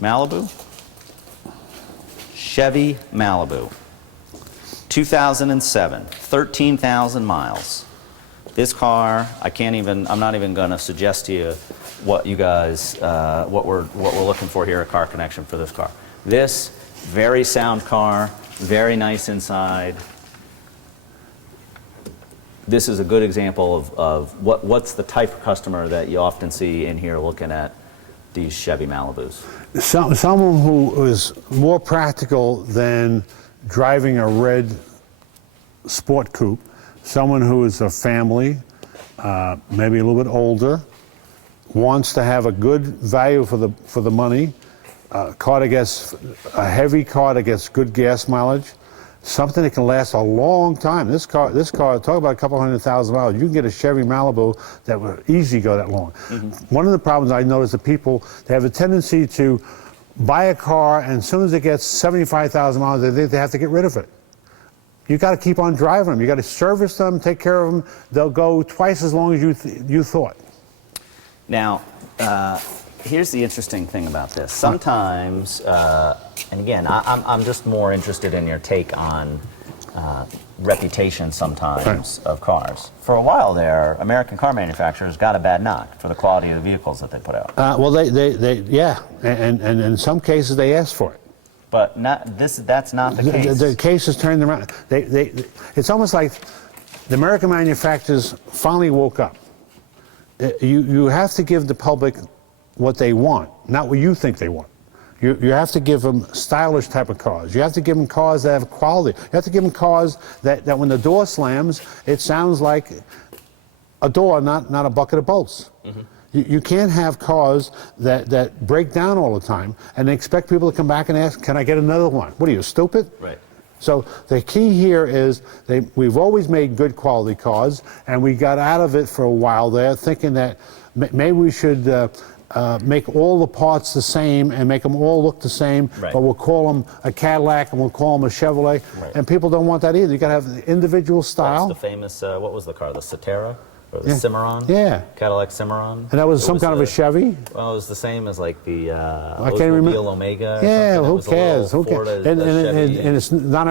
Malibu. Chevy Malibu. 2007, 13,000 miles. This car, I'm not even going to suggest to you what you guys, what we're looking for here at Car Connection for this car. This, very sound car, very nice inside. This is a good example of what's the type of customer that you often see in here looking at these Chevy Malibus. Someone who is more practical than driving a red sport coupe, someone who is a family, maybe a little bit older, wants to have a good value for the money, a heavy car that gets good gas mileage, something that can last a long time. This car, talk about a couple 100,000 miles. You can get a Chevy Malibu that will easily go that long. One of the problems I notice that people, they have a tendency to buy a car, and as soon as it gets 75,000 miles, they think they have to get rid of it. You got to keep on driving them. You got to service them, take care of them. They'll go twice as long as you thought. Now, here's the interesting thing about this. Sometimes, and again, I'm just more interested in your take on reputation sometimes of cars. For a while there, American car manufacturers got a bad knock for the quality of the vehicles that they put out. Well, yeah, and in some cases they asked for it. But that's not the case. The case is turned around. It's almost like the American manufacturers finally woke up. You have to give the public what they want, not what you think they want. You have to give them stylish type of cars. You have to give them cars that have quality. You have to give them cars that when the door slams, it sounds like a door, not a bucket of bolts. You can't have cars that break down all the time and expect people to come back and ask, can I get another one? What are you, stupid? Right. So the key here is we've always made good quality cars, and we got out of it for a while there thinking that maybe we should make all the parts the same and make them all look the same, but we'll call them a Cadillac and we'll call them a Chevrolet, and people don't want that either. You got to have the individual style. That's the famous, what was the car, the Cetera? Or the Cimarron? Yeah. Cadillac Cimarron? And that was some kind of a Chevy? Well, it was the same as like the I can't remember. Omega. Yeah, who cares? Who cares? And it's not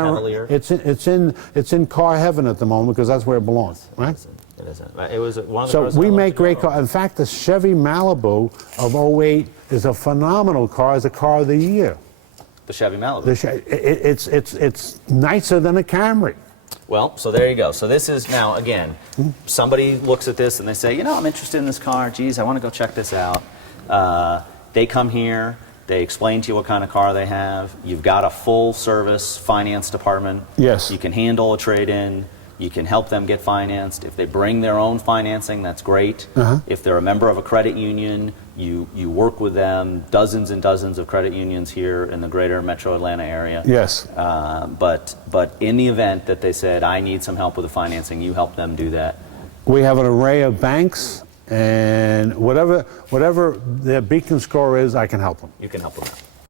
it's in car heaven at the moment because that's where it belongs, right? It isn't. It was one of the so cars we make great cars. In fact, the Chevy Malibu of '08 is a phenomenal car. It's a car of the year. The Chevy Malibu. It's nicer than a Camry. Well, so there you go. So this is now, again, somebody looks at this and they say, you know, I'm interested in this car. Geez, I want to go check this out. They come here. They explain to you what kind of car they have. You've got a full service finance department. Yes. You can handle a trade-in. You can help them get financed. If they bring their own financing, that's great. If they're a member of a credit union, you work with them. Dozens and dozens of credit unions here in the greater metro Atlanta area. Yes. But in the event that they said, I need some help with the financing, you help them do that. We have an array of banks, and whatever their beacon score is, I can help them. You can help them out.